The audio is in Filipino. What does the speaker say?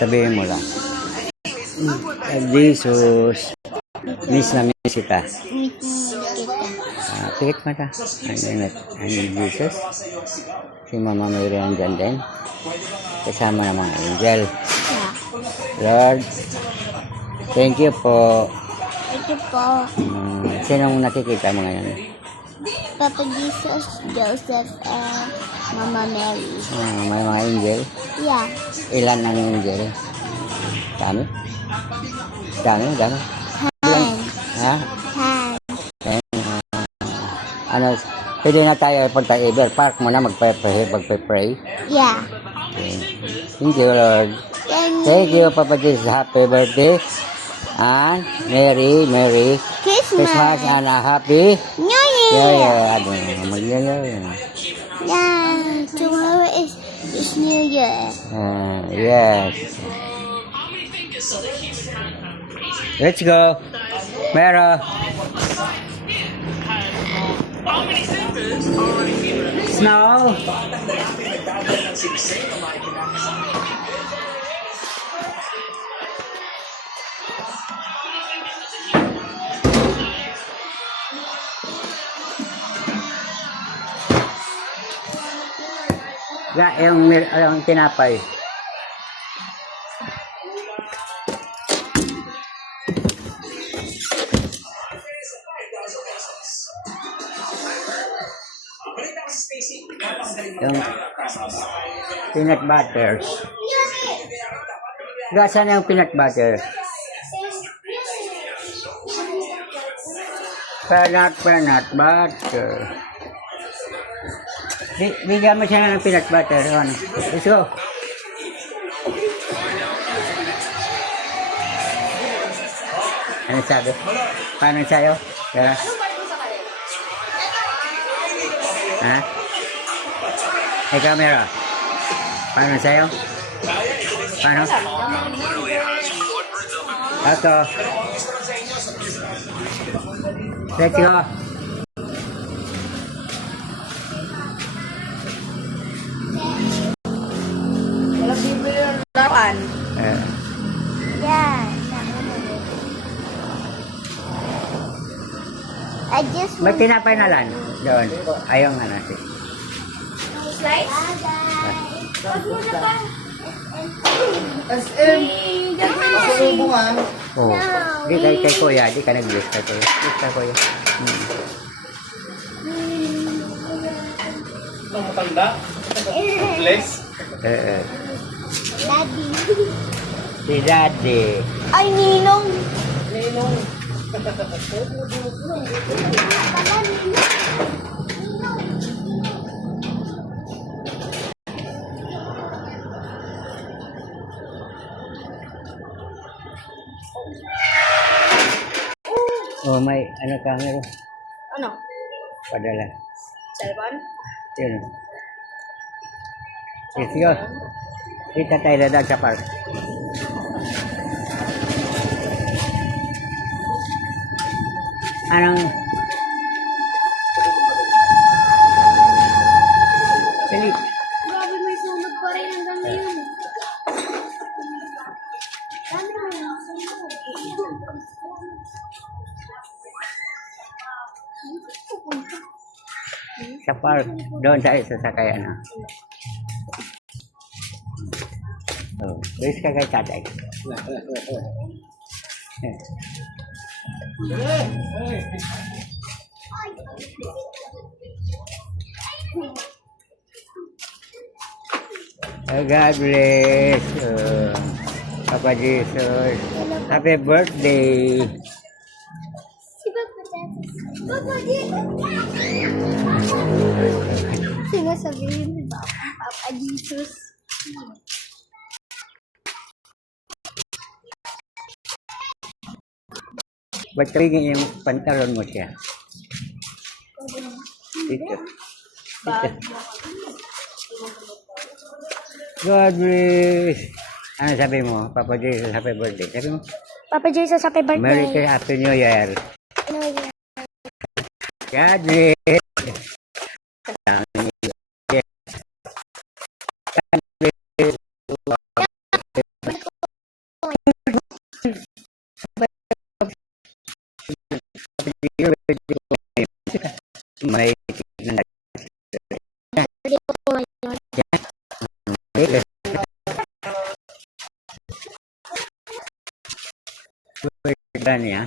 Sabihin mo lang. Jesus, miss na miss kita. Pikit mo ta. Ang Jesus. Si Mama Mary andyan din. Kasama ng mga angel. Lord, thank you po. Thank you po. Sinong nakikita mo ngayon? Papa Jesus, Joseph, and Mama Mary. May mga angel? Yeah. Ilan ang angel? Dami? Dami? Hand. Ha? Hand. Ano, pwede na tayo punta Ever Park mo na magpe-pray? Yeah. Okay. Thank you, Lord. Thank you, Papa Jesus. Happy birthday. And Merry Christmas and a Happy New Year. Yeah. Tomorrow is New Year. Yes. Let's go. Mero. Snow. Yung tinapay. Yung peanut butter. Gasan yung peanut butter. Peanut butter. Bigyan mo siya ng peanut butter. Let's go. Ano sabi? Paano sa'yo? Kaya? Ha? Hey, camera. Paano sa'yo? Paano? Ito. Let's go. Laruan. Yeah. I just May tinapay na lang. Doon. Ayaw nga natin. slice. Wag mo na ba? Pasalubungan. Oo. Di kay Kuya. Di ka nag-bless kay Kuya. Bless kay Kuya. Ang matanda. Bless. Daddy. Si Daddy. Ay, Ninong. Ninong. Pala, Ninong. Oh, may ano ka meron? Ano? Padala. Cellphone? Yun. Let's go. Kita tayo dadaan sa park. Anong? Dali. Grabe, may sunog pa rin hanggang ngayon. Dami mo yung sunog. Sa park. Doon tayo sa sakayan. Oh, base ka kay tatay. God bless. Papa Jesus. Happy birthday. Si Papa Jesus. Papa Jesus. Sinasabihin ni Papa Jesus. Ba't tingin yung pantalon mo siya? Dito. God bless. Ano sabi mo? Papa Jesus, happy birthday. Sabi mo? Papa Jesus, happy birthday. Merry Christmas, Happy New Year. God bless. May tignan Pwede ko po ngayon. natin. Pwede niya.